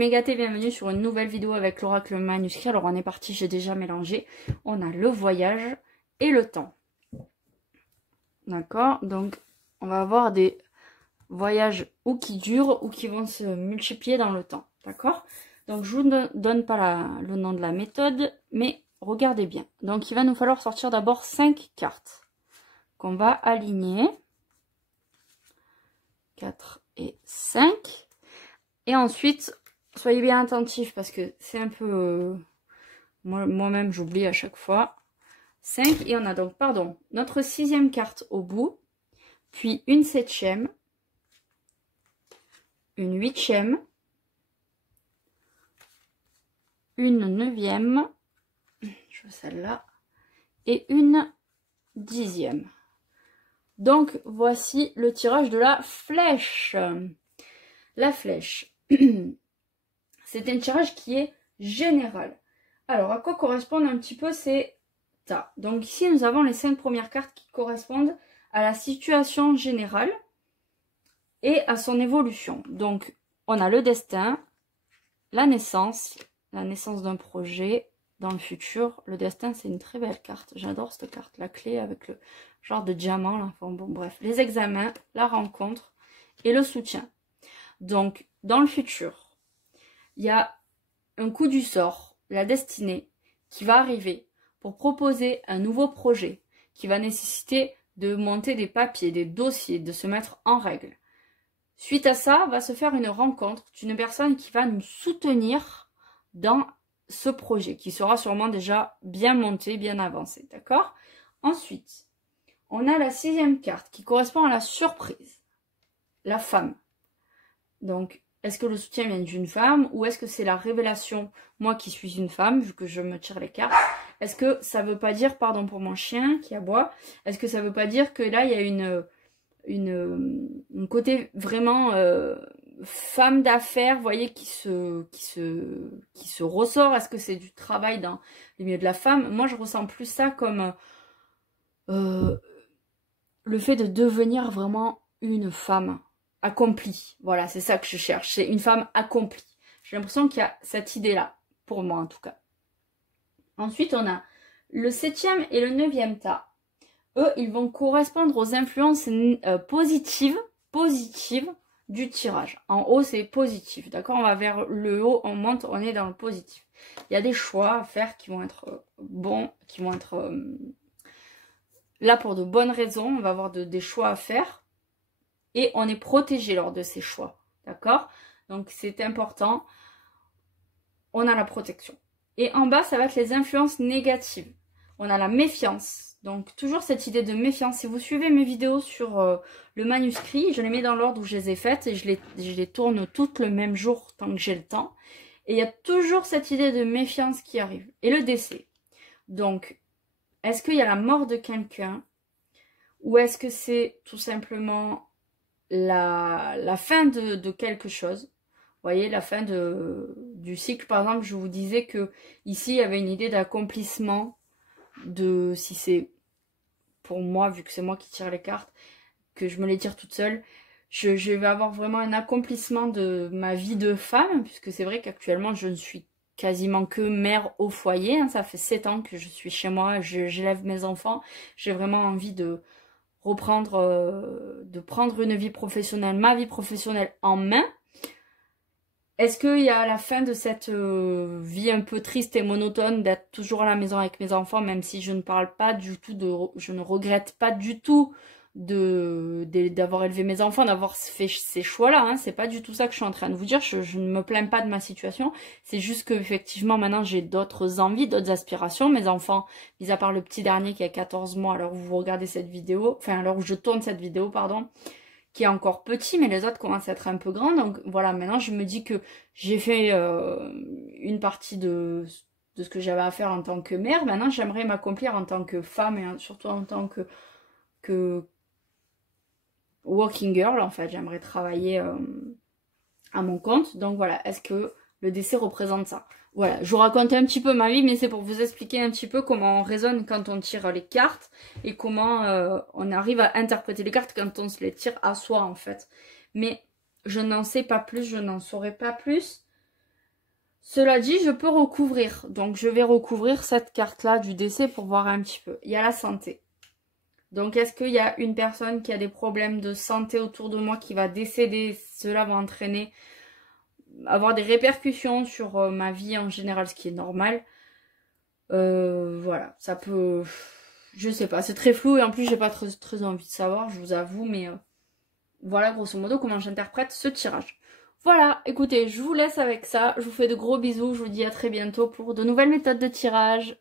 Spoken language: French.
Mégaté, bienvenue sur une nouvelle vidéo avec l'oracle manuscrit. Alors on est parti, j'ai déjà mélangé. On a le voyage et le temps. D'accord, donc on va avoir des voyages ou qui durent ou qui vont se multiplier dans le temps. D'accord, donc je vous donne pas le nom de la méthode, mais regardez bien. Donc il va nous falloir sortir d'abord 5 cartes qu'on va aligner. 4 et 5. Et ensuite, soyez bien attentifs parce que c'est un peu... moi-même, j'oublie à chaque fois. 5. Et on a donc, pardon, notre 6e carte au bout. Puis une 7e. Une 8e. Une 9e. Je veux celle-là. Et une 10e. Donc, voici le tirage de la flèche. La flèche. C'est un tirage qui est général. Alors, à quoi correspondent un petit peu ces tas? Donc ici, nous avons les 5 premières cartes qui correspondent à la situation générale et à son évolution. Donc, on a le destin, la naissance d'un projet dans le futur. Le destin, c'est une très belle carte. J'adore cette carte. La clé avec le genre de diamant. Là. Enfin, bon, bref, les examens, la rencontre et le soutien. Donc, dans le futur, il y a un coup du sort, la destinée, qui va arriver pour proposer un nouveau projet qui va nécessiter de monter des papiers, des dossiers, de se mettre en règle. Suite à ça, va se faire une rencontre d'une personne qui va nous soutenir dans ce projet, qui sera sûrement déjà bien monté, bien avancé, d'accord? Ensuite, on a la 6e carte qui correspond à la surprise, la femme. Donc, est-ce que le soutien vient d'une femme ou est-ce que c'est la révélation, moi qui suis une femme, vu que je me tire les cartes? Est-ce que ça veut pas dire, pardon pour mon chien qui aboie, est-ce que ça veut pas dire que là, il y a une côté vraiment femme d'affaires, vous voyez, qui se ressort? Est-ce que c'est du travail dans le milieu de la femme? Moi, je ressens plus ça comme le fait de devenir vraiment une femme accomplie. Voilà, c'est ça que je cherche. C'est une femme accomplie. J'ai l'impression qu'il y a cette idée-là, pour moi en tout cas. Ensuite, on a le 7e et le 9e tas. Eux, ils vont correspondre aux influences positives du tirage. En haut, c'est positif, d'accord? On va vers le haut, on monte, on est dans le positif. Il y a des choix à faire qui vont être bons, qui vont être là pour de bonnes raisons. On va avoir des choix à faire. Et on est protégé lors de ces choix, d'accord? Donc c'est important, on a la protection. Et en bas, ça va être les influences négatives. On a la méfiance, donc toujours cette idée de méfiance. Si vous suivez mes vidéos sur le manuscrit, je les mets dans l'ordre où je les ai faites et je les tourne toutes le même jour tant que j'ai le temps. Et il y a toujours cette idée de méfiance qui arrive. Et le décès. Donc, est-ce qu'il y a la mort de quelqu'un ou est-ce que c'est tout simplement la fin de quelque chose? Vous voyez, la fin du cycle. Par exemple, je vous disais que ici il y avait une idée d'accomplissement de, si c'est pour moi, vu que c'est moi qui tire les cartes, que je me les tire toute seule, je vais avoir vraiment un accomplissement de ma vie de femme, puisque c'est vrai qu'actuellement je ne suis quasiment que mère au foyer, hein. Ça fait 7 ans que je suis chez moi, j'élève mes enfants, j'ai vraiment envie de prendre une vie professionnelle, ma vie professionnelle en main. Est-ce qu'il y a la fin de cette vie un peu triste et monotone d'être toujours à la maison avec mes enfants, même si je ne parle pas du tout je ne regrette pas du tout d'avoir élevé mes enfants, d'avoir fait ces choix-là, hein. C'est pas du tout ça que je suis en train de vous dire, je ne me plains pas de ma situation, c'est juste que effectivement maintenant j'ai d'autres envies, d'autres aspirations. Mes enfants, mis à part le petit dernier qui a 14 mois à l'heure où vous regardez cette vidéo, enfin à l'heure où je tourne cette vidéo, pardon, qui est encore petit, mais les autres commencent à être un peu grands, donc voilà, maintenant je me dis que j'ai fait une partie de ce que j'avais à faire en tant que mère. Maintenant j'aimerais m'accomplir en tant que femme et surtout en tant que working girl, en fait. J'aimerais travailler à mon compte. Donc voilà, est-ce que le décès représente ça? Voilà, je vous racontais un petit peu ma vie, mais c'est pour vous expliquer un petit peu comment on raisonne quand on tire les cartes et comment on arrive à interpréter les cartes quand on se les tire à soi, en fait. Mais je n'en sais pas plus, je n'en saurais pas plus Cela dit, je peux recouvrir. Donc, je vais recouvrir cette carte-là du décès pour voir un petit peu. Il y a la santé. Donc, est-ce qu'il y a une personne qui a des problèmes de santé autour de moi qui va décéder? Cela va entraîner, avoir des répercussions sur ma vie en général, ce qui est normal. Voilà, ça peut... Je sais pas, c'est très flou et en plus, j'ai pas très envie de savoir, je vous avoue. Mais voilà, grosso modo, comment j'interprète ce tirage. Voilà, écoutez, je vous laisse avec ça. Je vous fais de gros bisous. Je vous dis à très bientôt pour de nouvelles méthodes de tirage.